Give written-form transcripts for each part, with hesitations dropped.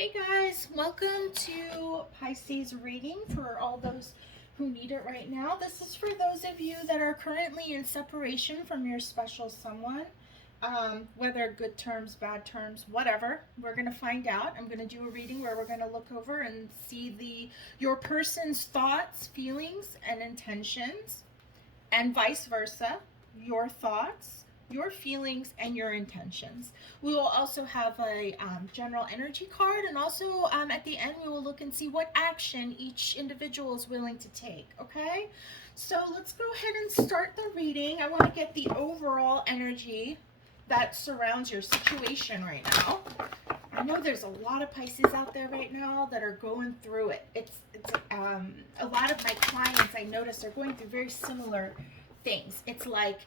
Hey guys, welcome to Pisces reading for all those who need it right now. This is for those of you that are currently in separation from your special someone, whether good terms, bad terms, whatever. We're going to find out. I'm going to do a reading where we're going to look over and see your person's thoughts, feelings, and intentions, and vice versa, your thoughts, your feelings, and your intentions. We will also have a general energy card, and also at the end we will look and see what action each individual is willing to take, okay? So let's go ahead and start the reading. I want to get the overall energy that surrounds your situation right now. I know there's a lot of Pisces out there right now that are going through it. It's a lot of my clients, I notice, are going through very similar things. It's like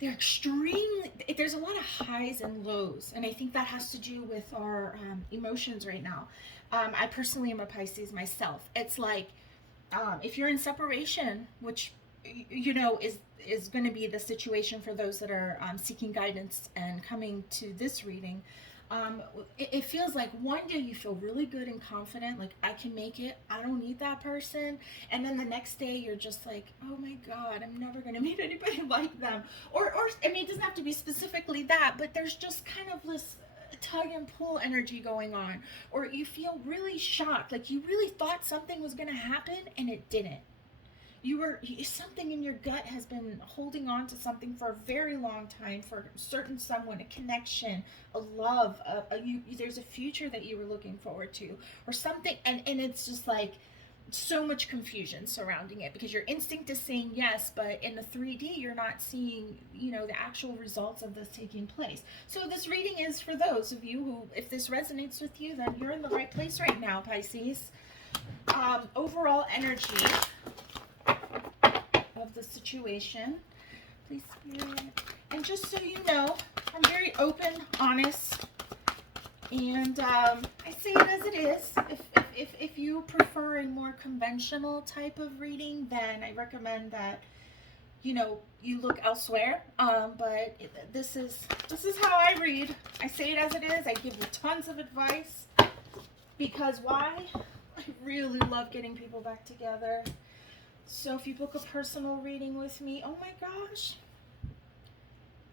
they're there's a lot of highs and lows, and I think that has to do with our emotions right now. I personally am a Pisces myself. It's like if you're in separation, which you know is going to be the situation for those that are seeking guidance and coming to this reading. It feels like one day you feel really good and confident, like I can make it, I don't need that person, and then the next day you're just like, oh my god, I'm never going to meet anybody like them. Or I mean, it doesn't have to be specifically that, but there's just kind of this tug and pull energy going on, or you feel really shocked, like you really thought something was going to happen and it didn't. Something in your gut has been holding on to something for a very long time, for a certain someone, a connection, a love, there's a future that you were looking forward to, or something, and it's just like so much confusion surrounding it, because your instinct is saying yes, but in the 3D you're not seeing, the actual results of this taking place. So this reading is for those of you who, if this resonates with you, then you're in the right place right now, Pisces. Overall energy of the situation, please, Spirit. And just so you know, I'm very open, honest, and I say it as it is. If you prefer a more conventional type of reading, then I recommend that you look elsewhere. But this is how I read. I say it as it is. I give you tons of advice, because why? I really love getting people back together. So if you book a personal reading with me, oh my gosh,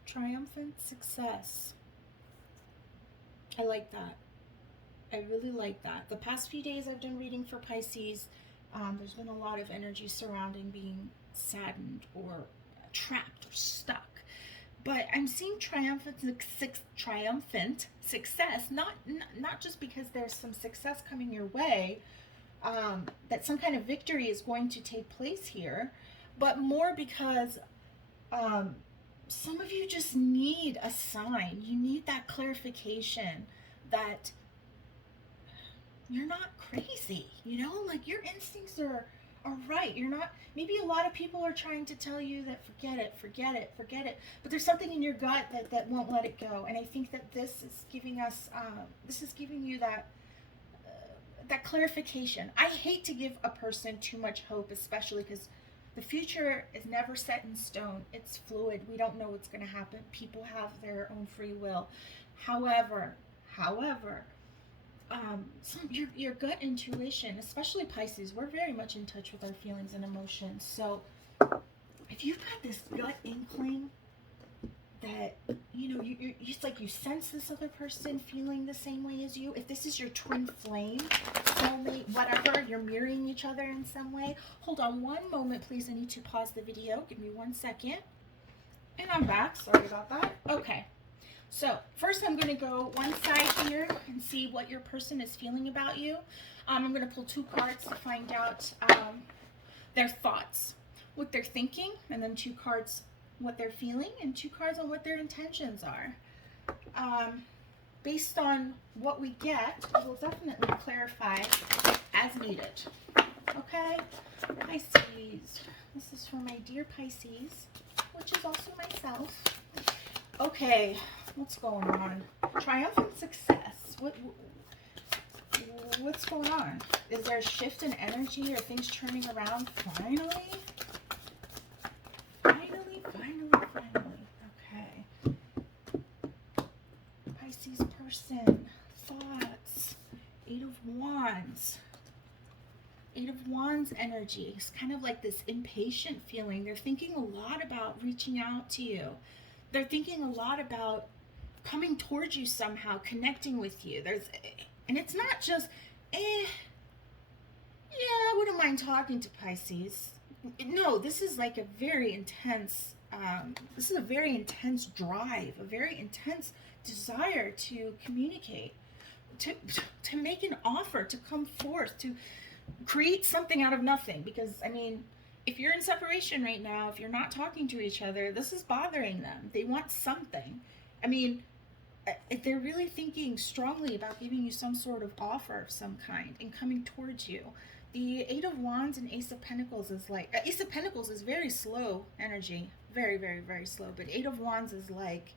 triumphant success. I like that. I really like that. The past few days I've done reading for Pisces, there's been a lot of energy surrounding being saddened or trapped or stuck. But I'm seeing triumphant success, not just because there's some success coming your way, that some kind of victory is going to take place here, but more because some of you just need a sign. You need that clarification that you're not crazy, like your instincts are right. You're not, maybe a lot of people are trying to tell you that forget it, but there's something in your gut that won't let it go. And I think that this is giving you that clarification. I hate to give a person too much hope, especially because the future is never set in stone. It's fluid. We don't know what's going to happen. People have their own free will. However, your gut intuition, especially Pisces, we're very much in touch with our feelings and emotions. So if you've got this gut inkling that it's like you sense this other person feeling the same way as you, if this is your twin flame, soulmate, whatever, you're mirroring each other in some way. Hold on one moment, please. I need to pause the video. Give me 1 second. And I'm back. Sorry about that. Okay. So first I'm going to go one side here and see what your person is feeling about you. I'm going to pull 2 cards to find out their thoughts, what they're thinking, and then 2 cards what they're feeling, and 2 cards on what their intentions are. Based on what we get, we'll definitely clarify as needed. Okay, Pisces. This is for my dear Pisces, which is also myself. Okay, what's going on? Triumphant success. What's going on? Is there a shift in energy? Are things turning around finally? Finally. Okay. Pisces person, thoughts. Wands. Eight of Wands energy. It's kind of like this impatient feeling. They're thinking a lot about reaching out to you. They're thinking a lot about coming towards you somehow, connecting with you. And it's not just, yeah, I wouldn't mind talking to Pisces. No, this is like a very intense, this is a very intense drive, a very intense desire to communicate, to make an offer, to come forth, to create something out of nothing. Because, I mean, if you're in separation right now, if you're not talking to each other, this is bothering them. They want something. I mean, they're really thinking strongly about giving you some sort of offer of some kind and coming towards you. The Eight of Wands and Ace of Pentacles is like, Ace of Pentacles is very slow energy, very, very, very slow. But Eight of Wands is like,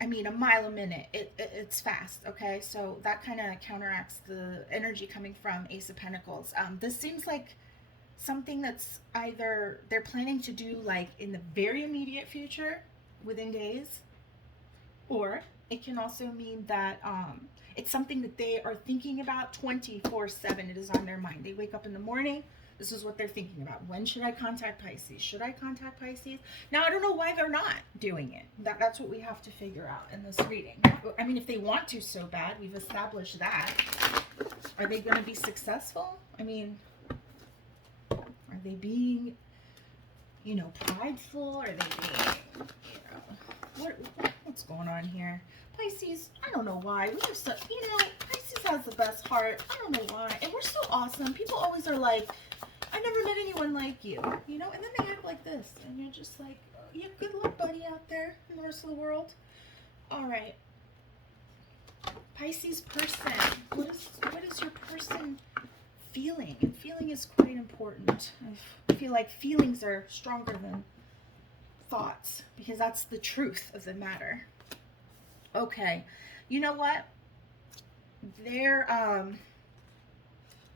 I mean, a mile a minute. It's fast, okay? So that kind of counteracts the energy coming from Ace of Pentacles. This seems like something that's either they're planning to do like in the very immediate future, within days, or it can also mean that it's something that they are thinking about 24/7. It is on their mind. They wake up in the morning. This is what they're thinking about. When should I contact Pisces? Should I contact Pisces? Now, I don't know why they're not doing it. That's what we have to figure out in this reading. I mean, if they want to so bad, we've established that. Are they going to be successful? I mean, are they being, you know, prideful? Are they being, you know, what's going on here? Pisces, I don't know why. We have such, you know, Pisces has the best heart. I don't know why. And we're so awesome. People always are like, I never met anyone like you, you know? And then they act like this. And you're just like, yeah, good luck, buddy, out there in the rest of the world. All right. Pisces person. What is your person feeling? And feeling is quite important. I feel like feelings are stronger than thoughts, because that's the truth of the matter. Okay, you know what? They're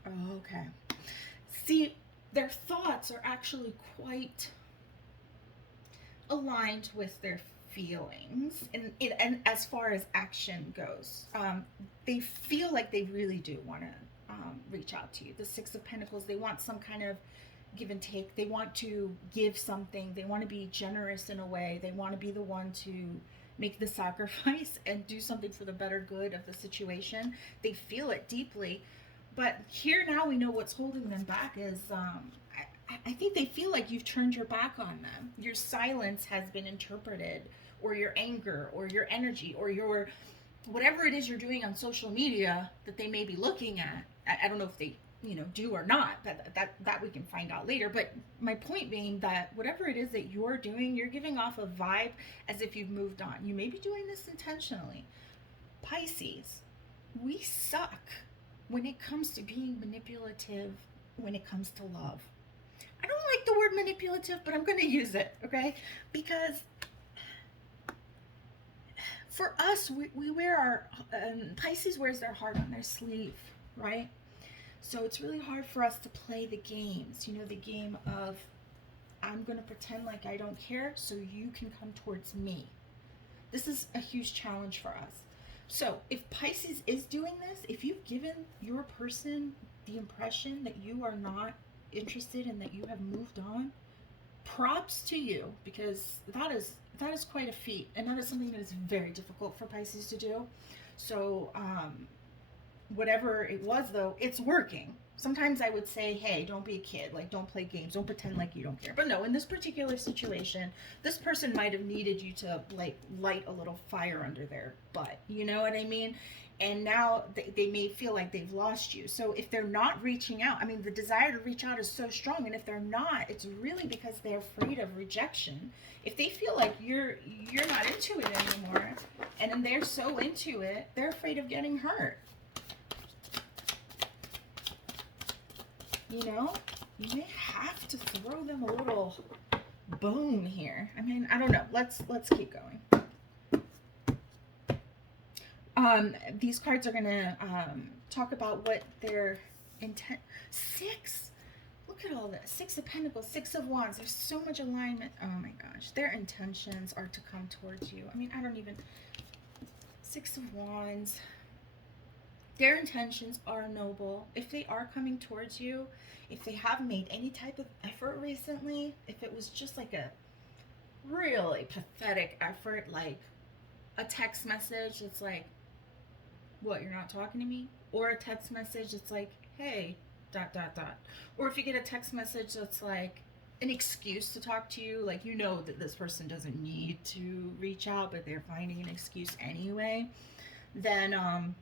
okay. See, their thoughts are actually quite aligned with their feelings, and as far as action goes, they feel like they really do want to reach out to you. The Six of Pentacles, they want some kind of give and take. They want to give something. They want to be generous in a way. They want to be the one to make the sacrifice and do something for the better good of the situation. They feel it deeply. But here now we know what's holding them back is, I think they feel like you've turned your back on them. Your silence has been interpreted, or your anger, or your energy, or your whatever it is you're doing on social media that they may be looking at. I don't know if they, you know, do or not, but that we can find out later. But my point being that whatever it is that you're doing, you're giving off a vibe as if you've moved on. You may be doing this intentionally. Pisces, we suck when it comes to being manipulative, when it comes to love. I don't like the word manipulative, but I'm going to use it, okay? Because for us, we wear our, Pisces wears their heart on their sleeve, right? So it's really hard for us to play the games, you know, the game of, I'm going to pretend like I don't care so you can come towards me. This is a huge challenge for us. So if Pisces is doing this, if you've given your person the impression that you are not interested and that you have moved on, props to you, because that is quite a feat, and that is something that is very difficult for Pisces to do. So whatever it was, though, it's working. Sometimes I would say, hey, don't be a kid, like don't play games, don't pretend like you don't care. But no, in this particular situation, this person might have needed you to like light a little fire under their butt, you know what I mean? And now they may feel like they've lost you. So if they're not reaching out, I mean, the desire to reach out is so strong, and if they're not, it's really because they're afraid of rejection. If they feel like you're not into it anymore, and then they're so into it, they're afraid of getting hurt. You know, you may have to throw them a little bone here. I mean, I don't know. Let's keep going. These cards are gonna talk about what their intent. Six. Look at all this. Six of Pentacles, Six of Wands. There's so much alignment. Oh my gosh. Their intentions are to come towards you. I mean, I don't even. Six of Wands. Their intentions are noble. If they are coming towards you, if they have made any type of effort recently, if it was just like a really pathetic effort, like a text message that's like, what, you're not talking to me? Or a text message that's like, hey, dot, dot, dot. Or if you get a text message that's like an excuse to talk to you, like you know that this person doesn't need to reach out, but they're finding an excuse anyway, then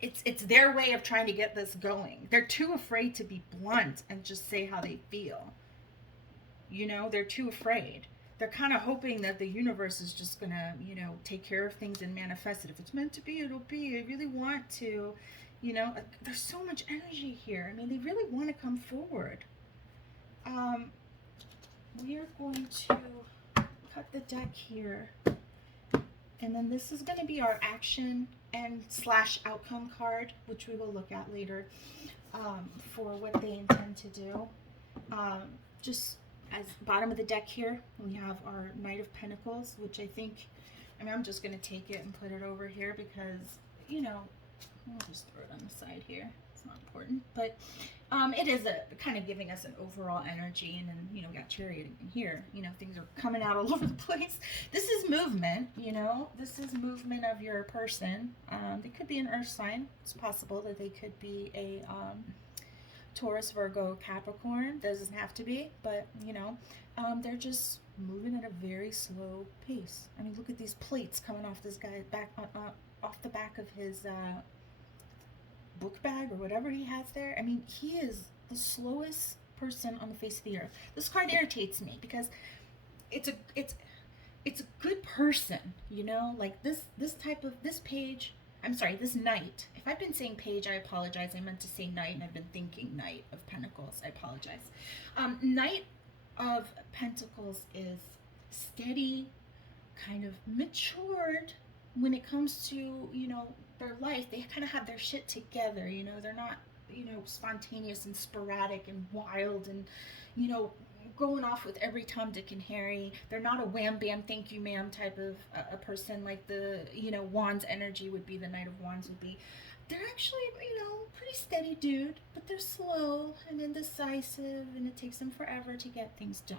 it's their way of trying to get this going. They're too afraid to be blunt and just say how they feel. You know, they're too afraid. They're kind of hoping that the universe is just gonna, take care of things and manifest it. If it's meant to be, it'll be. I really want to, there's so much energy here. I mean, they really want to come forward. We are going to cut the deck here. And then this is going to be our action and slash outcome card, which we will look at later, for what they intend to do. Just as bottom of the deck here, we have our Knight of Pentacles, which I'm just going to take it and put it over here because, I'll just throw it on the side here. It's not important, but it is a kind of giving us an overall energy. And then, we got Chariot in here. Things are coming out all over the place. This is movement, This is movement of your person. They could be an earth sign. It's possible that they could be a Taurus, Virgo, Capricorn. Doesn't have to be, but, they're just moving at a very slow pace. I mean, look at these plates coming off this guy's back, off the back of his book bag or whatever he has there. I mean, he is the slowest person on the face of the earth. This card irritates me because it's a good person, like this page. I'm sorry, this Knight. If I've been saying page, I apologize. I meant to say Knight, and I've been thinking Knight of Pentacles. I apologize. Knight of Pentacles is steady, kind of matured when it comes to, their life. They kind of have their shit together, they're not, spontaneous and sporadic and wild and, going off with every Tom, Dick, and Harry. They're not a wham, bam, thank you, ma'am type of a person like the, Wands energy would be, the Knight of Wands would be. They're actually, pretty steady dude, but they're slow and indecisive, and it takes them forever to get things done.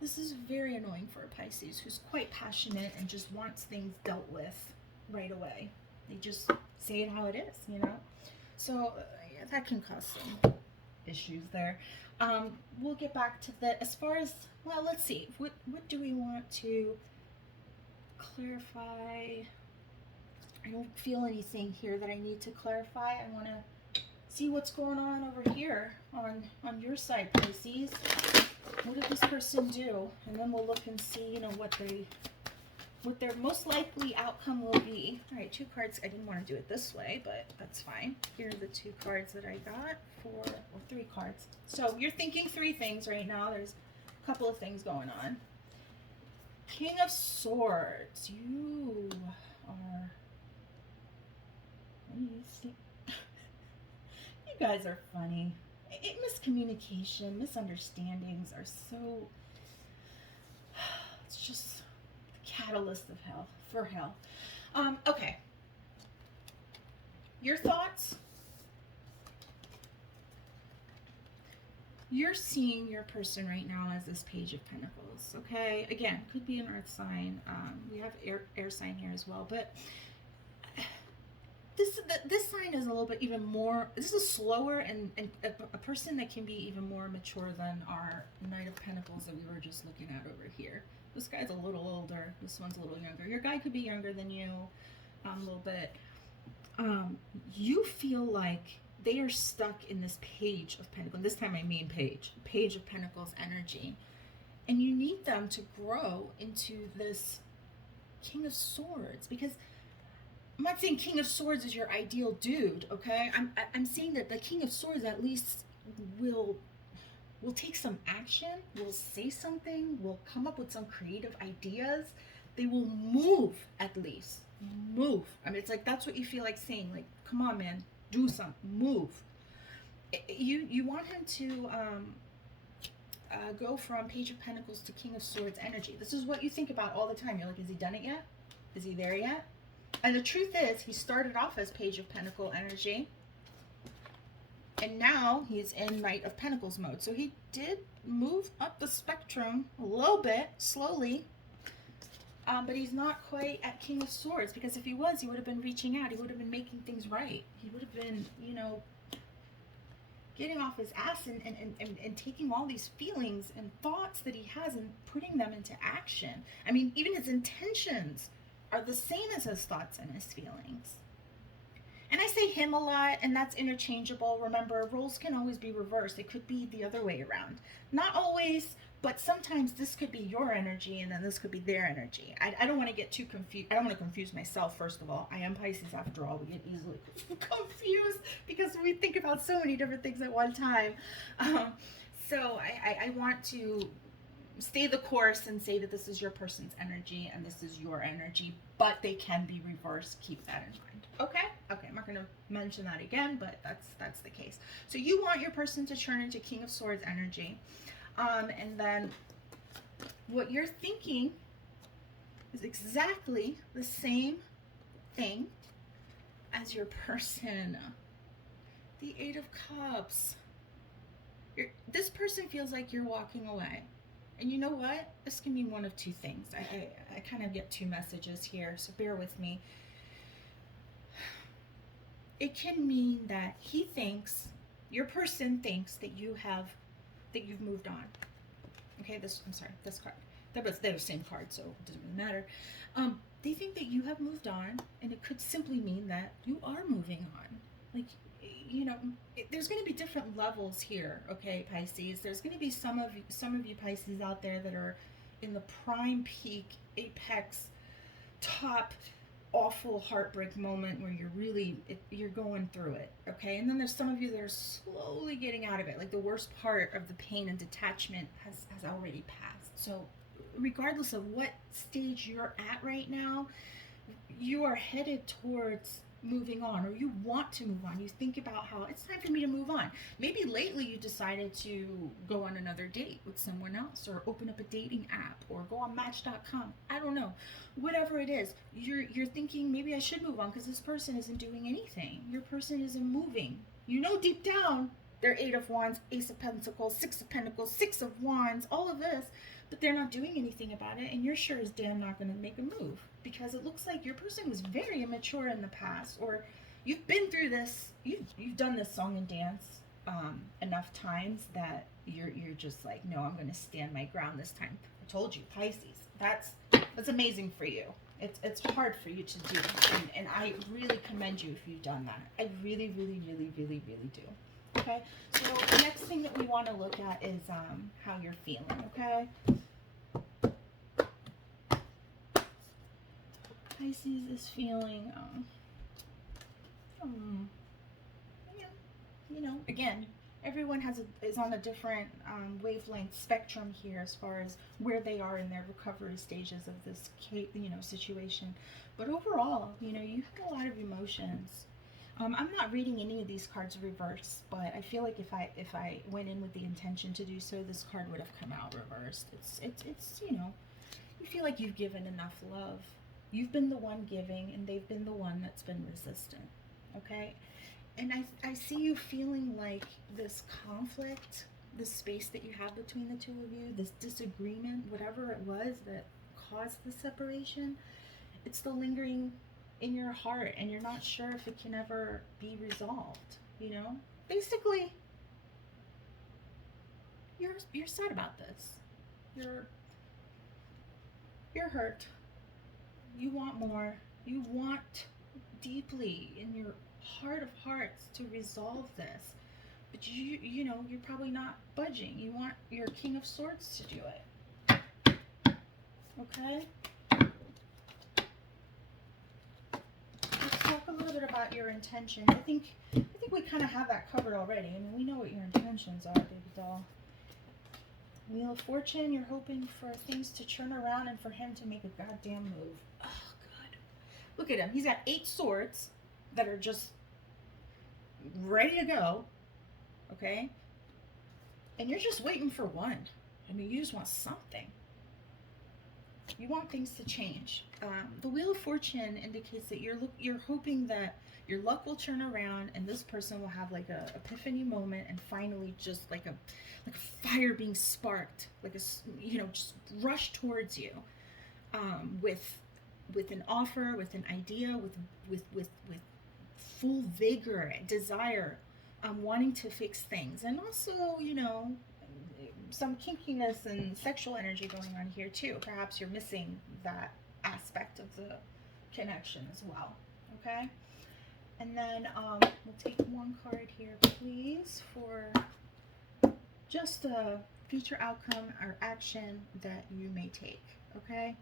This is very annoying for a Pisces who's quite passionate and just wants things dealt with right away. They just say it how it is, So that can cause some issues there. We'll get back to the, as far as, well, let's see. What do we want to clarify? I don't feel anything here that I need to clarify. I want to see what's going on over here on your side, Pisces. What did this person do? And then we'll look and see, what their most likely outcome will be. All right, 2 cards. I didn't want to do it this way, but that's fine. Here are the 2 cards that I got or 3 cards. So you're thinking 3 things right now. There's a couple of things going on. King of Swords. You are... What do you think? You guys are funny. Miscommunication, misunderstandings are so... It's just the catalyst of hell, for hell. Okay. Your thoughts? You're seeing your person right now as this Page of Pentacles, okay? Again, could be an earth sign. We have air sign here as well, but this sign is a little bit even more, this is slower and a person that can be even more mature than our Knight of Pentacles that we were just looking at over here. This guy's a little older. This one's a little younger. Your guy could be younger than you a little bit. You feel like they are stuck in this Page of Pentacles. This time I mean Page of Pentacles energy. And you need them to grow into this King of Swords, because I'm not saying King of Swords is your ideal dude, okay? I'm saying that the King of Swords at least will take some action, will say something, will come up with some creative ideas. They will move, at least. Move. I mean, it's like, that's what you feel like saying. Like, come on, man, do something. Move. You want him to go from Page of Pentacles to King of Swords energy. This is what you think about all the time. You're like, has he done it yet? Is he there yet? And the truth is, he started off as Page of Pentacle energy, and now he's in Knight of Pentacles mode. So he did move up the spectrum a little bit, slowly. But he's not quite at King of Swords, because if he was, he would have been reaching out. He would have been making things right. He would have been, you know, getting off his ass and taking all these feelings and thoughts that he has and putting them into action. I mean, even his intentions are the same as his thoughts and his feelings. And I say him a lot, and that's interchangeable. Remember, roles can always be reversed. It could be the other way around. Not always, but sometimes this could be your energy, and then this could be their energy. I don't want to get too confused. I don't want to confuse myself, first of all. I am Pisces, after all. We get easily confused because we think about so many different things at one time. So I want to stay the course and say that this is your person's energy and this is your energy, but they can be reversed. Keep that in mind. Okay? Okay, I'm not going to mention that again, but that's the case. So you want your person to turn into King of Swords energy. And then what you're thinking is exactly the same thing as your person. The Eight of Cups. This person feels like you're walking away. And you know what? This can mean one of two things. I kind of get two messages here, so bear with me. It can mean that he thinks, your person thinks that you've moved on. Okay, this card. They're the same card, so it doesn't really matter. They think that you have moved on, and it could simply mean that you are moving on. Like, you know, there's going to be different levels here, okay, Pisces. There's going to be some of you Pisces out there that are in the prime peak, apex, top, awful heartbreak moment where you're going through it, okay? And then there's some of you that are slowly getting out of it. Like the worst part of the pain and detachment has already passed. So regardless of what stage you're at right now, you are headed towards moving on, or you want to move on. You think about how it's time for me to move on. Maybe lately you decided to go on another date with someone else, or open up a dating app, or go on Match.com. I don't know. Whatever it is, you're thinking, maybe I should move on because this person isn't doing anything. Your person isn't moving. You know deep down they're Eight of Wands, Ace of Pentacles, Six of Pentacles, Six of Wands, all of this, but they're not doing anything about it, and you're sure as damn not going to make a move, because it looks like your person was very immature in the past, or you've been through this, you've done this song and dance enough times that you're just like, no, I'm going to stand my ground this time. I told you, Pisces, that's amazing for you. It's hard for you to do, and I really commend you if you've done that. I really, really, really, really, really do. Okay, so the next thing that we want to look at is how you're feeling, okay? Pisces is feeling, yeah, you know, again, everyone is on a different wavelength spectrum here as far as where they are in their recovery stages of this, you know, situation. But overall, you know, you have a lot of emotions. I'm not reading any of these cards reversed, but I feel like if I went in with the intention to do so, this card would have come out reversed. It's you know, you feel like you've given enough love. You've been the one giving, and they've been the one that's been resistant, okay? And I see you feeling like this conflict, this space that you have between the two of you, this disagreement, whatever it was that caused the separation, it's still lingering in your heart, and you're not sure if it can ever be resolved, you know? Basically, you're sad about this. You're hurt. You want more. You want deeply in your heart of hearts to resolve this. But you know, you're probably not budging. You want your King of Swords to do it. Okay? Let's talk a little bit about your intention. I think we kind of have that covered already. I mean, we know what your intentions are, baby doll. Wheel of Fortune, you're hoping for things to turn around and for him to make a goddamn move. Oh, God. Look at him. He's got 8 swords that are just ready to go. Okay? And you're just waiting for one. I mean, you just want something. You want things to change. The Wheel of Fortune indicates that you're hoping that your luck will turn around and this person will have like a epiphany moment and finally just like a fire being sparked, like a just rush towards you, with an offer, with an idea, with full vigor and desire, wanting to fix things, and also some kinkiness and sexual energy going on here too. Perhaps you're missing that aspect of the connection as well. Okay, and then we'll take one card here, please, for just a future outcome or action that you may take. Okay.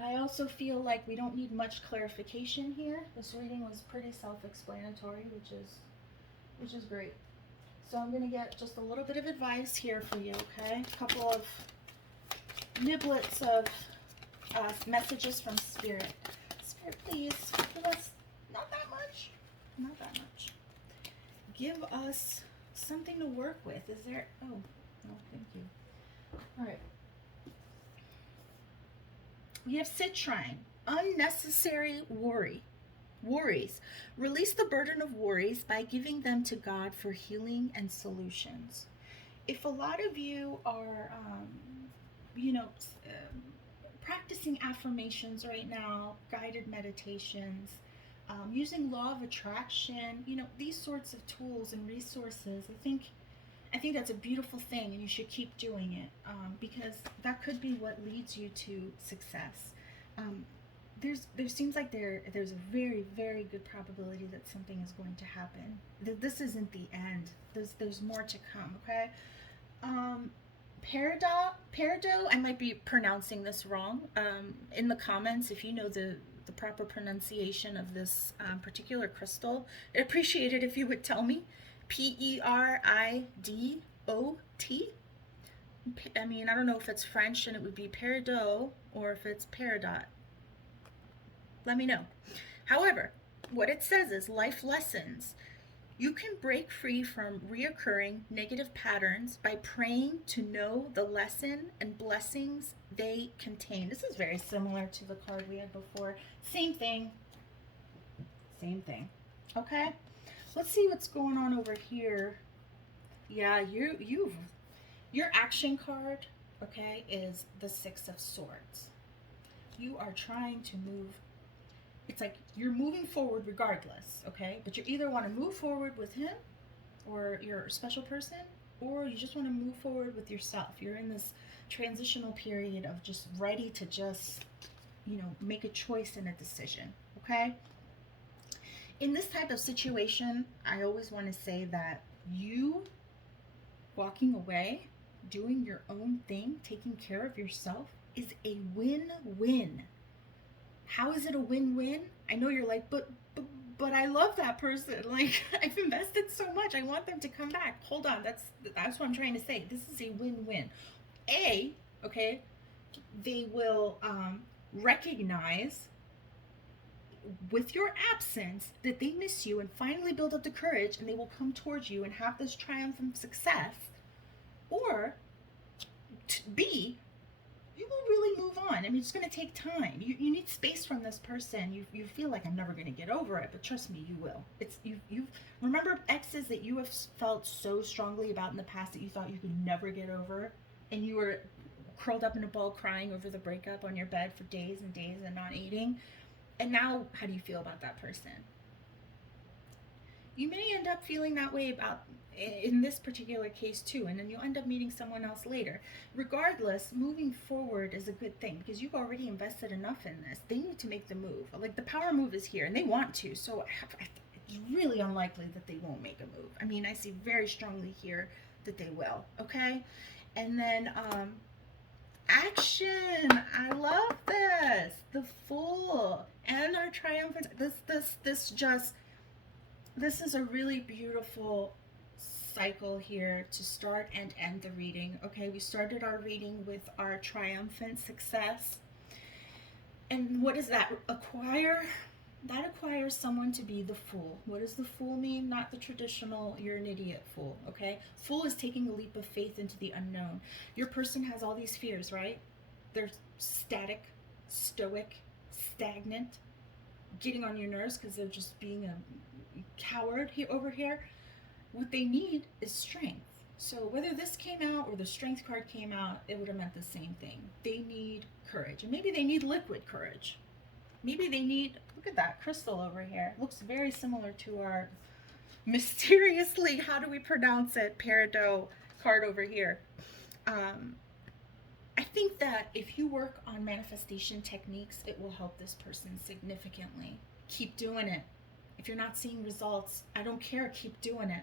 I also feel like we don't need much clarification here. This reading was pretty self-explanatory, which is great. So I'm going to get just a little bit of advice here for you, okay? A couple of niblets of messages from Spirit. Spirit, please, give us not that much. Not that much. Give us something to work with. Is there... Oh, no, thank you. All right. We have Citrine. Unnecessary worries. Release the burden of worries by giving them to God for healing and solutions. If a lot of you are, practicing affirmations right now, guided meditations, using law of attraction, these sorts of tools and resources, I think that's a beautiful thing, and you should keep doing it, because that could be what leads you to success. There seems like there's a very, very good probability that something is going to happen. This isn't the end. There's more to come. Okay. Peridot, I might be pronouncing this wrong. In the comments, if you know the proper pronunciation of this particular crystal, I'd appreciate it if you would tell me. Peridot. I mean, I don't know if it's French and it would be peridot or if it's peridot. Let me know. However, what it says is life lessons. You can break free from reoccurring negative patterns by praying to know the lesson and blessings they contain. This is very similar to the card we had before. Same thing. Same thing. Okay? Let's see what's going on over here. Yeah, your action card, okay, is the Six of Swords. You are trying to move. It's like you're moving forward regardless, okay? But you either want to move forward with him or your special person, or you just want to move forward with yourself. You're in this transitional period of just ready to just, make a choice and a decision, okay? In this type of situation, I always want to say that you walking away, doing your own thing, taking care of yourself is a win-win. How is it a win-win? I know you're like, but I love that person. Like, I've invested so much. I want them to come back. Hold on. That's what I'm trying to say. This is a win-win. Okay, they will recognize with your absence that they miss you and finally build up the courage, and they will come towards you and have this triumphant success. Or B, you will really move on. I mean, it's going to take time. You need space from this person. You feel like I'm never going to get over it, but trust me, you will. You remember exes that you have felt so strongly about in the past that you thought you could never get over, and you were curled up in a ball crying over the breakup on your bed for days and days and not eating. And now, how do you feel about that person? You may end up feeling that way about in this particular case too, and then you'll end up meeting someone else later. Regardless, moving forward is a good thing because you've already invested enough in this. They need to make the move. Like, the power move is here, and they want to, so it's really unlikely that they won't make a move. I mean, I see very strongly here that they will, okay? And then, action. I love this. The Fool and our triumphant. This is a really beautiful cycle here to start and end the reading. Okay, we started our reading with our triumphant success. And what is that? Acquire that acquires someone to be the fool. What does the fool mean? Not the traditional, you're an idiot fool, okay? Fool is taking a leap of faith into the unknown. Your person has all these fears, right? They're static, stoic, stagnant, getting on your nerves because they're just being a coward here over here. What they need is strength. So whether this came out or the strength card came out, it would have meant the same thing. They need courage. And maybe they need liquid courage. Maybe they need, look at that crystal over here. Looks very similar to our mysteriously, how do we pronounce it, peridot card over here. I think that if you work on manifestation techniques, it will help this person significantly. Keep doing it. If you're not seeing results, I don't care, keep doing it.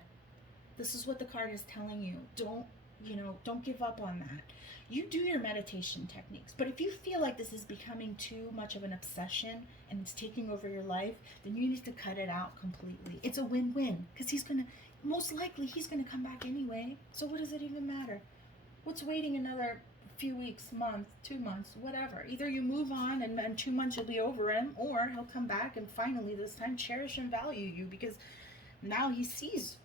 This is what the card is telling you. Don't give up on that. You do your meditation techniques, but if you feel like this is becoming too much of an obsession and it's taking over your life, then you need to cut it out completely. It's a win-win because most likely he's gonna come back anyway. So what does it even matter? What's waiting another few weeks, month, 2 months, whatever? Either you move on and in 2 months you'll be over him, or he'll come back and finally this time cherish and value you because now he sees,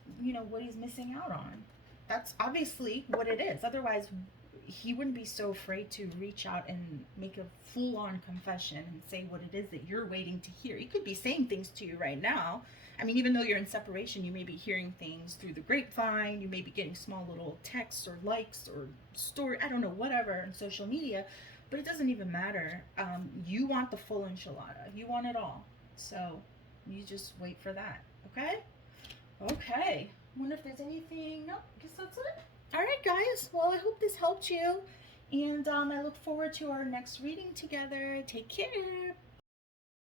what he's missing out on. That's obviously what it is. Otherwise, he wouldn't be so afraid to reach out and make a full-on confession and say what it is that you're waiting to hear. He could be saying things to you right now. I mean, even though you're in separation, you may be hearing things through the grapevine. You may be getting small little texts or likes or story, I don't know, whatever on social media. But it doesn't even matter. You want the full enchilada. You want it all. So you just wait for that. Okay? Okay. Wonder if there's anything. Nope. Guess that's it. All right, guys. Well, I hope this helped you. And I look forward to our next reading together. Take care.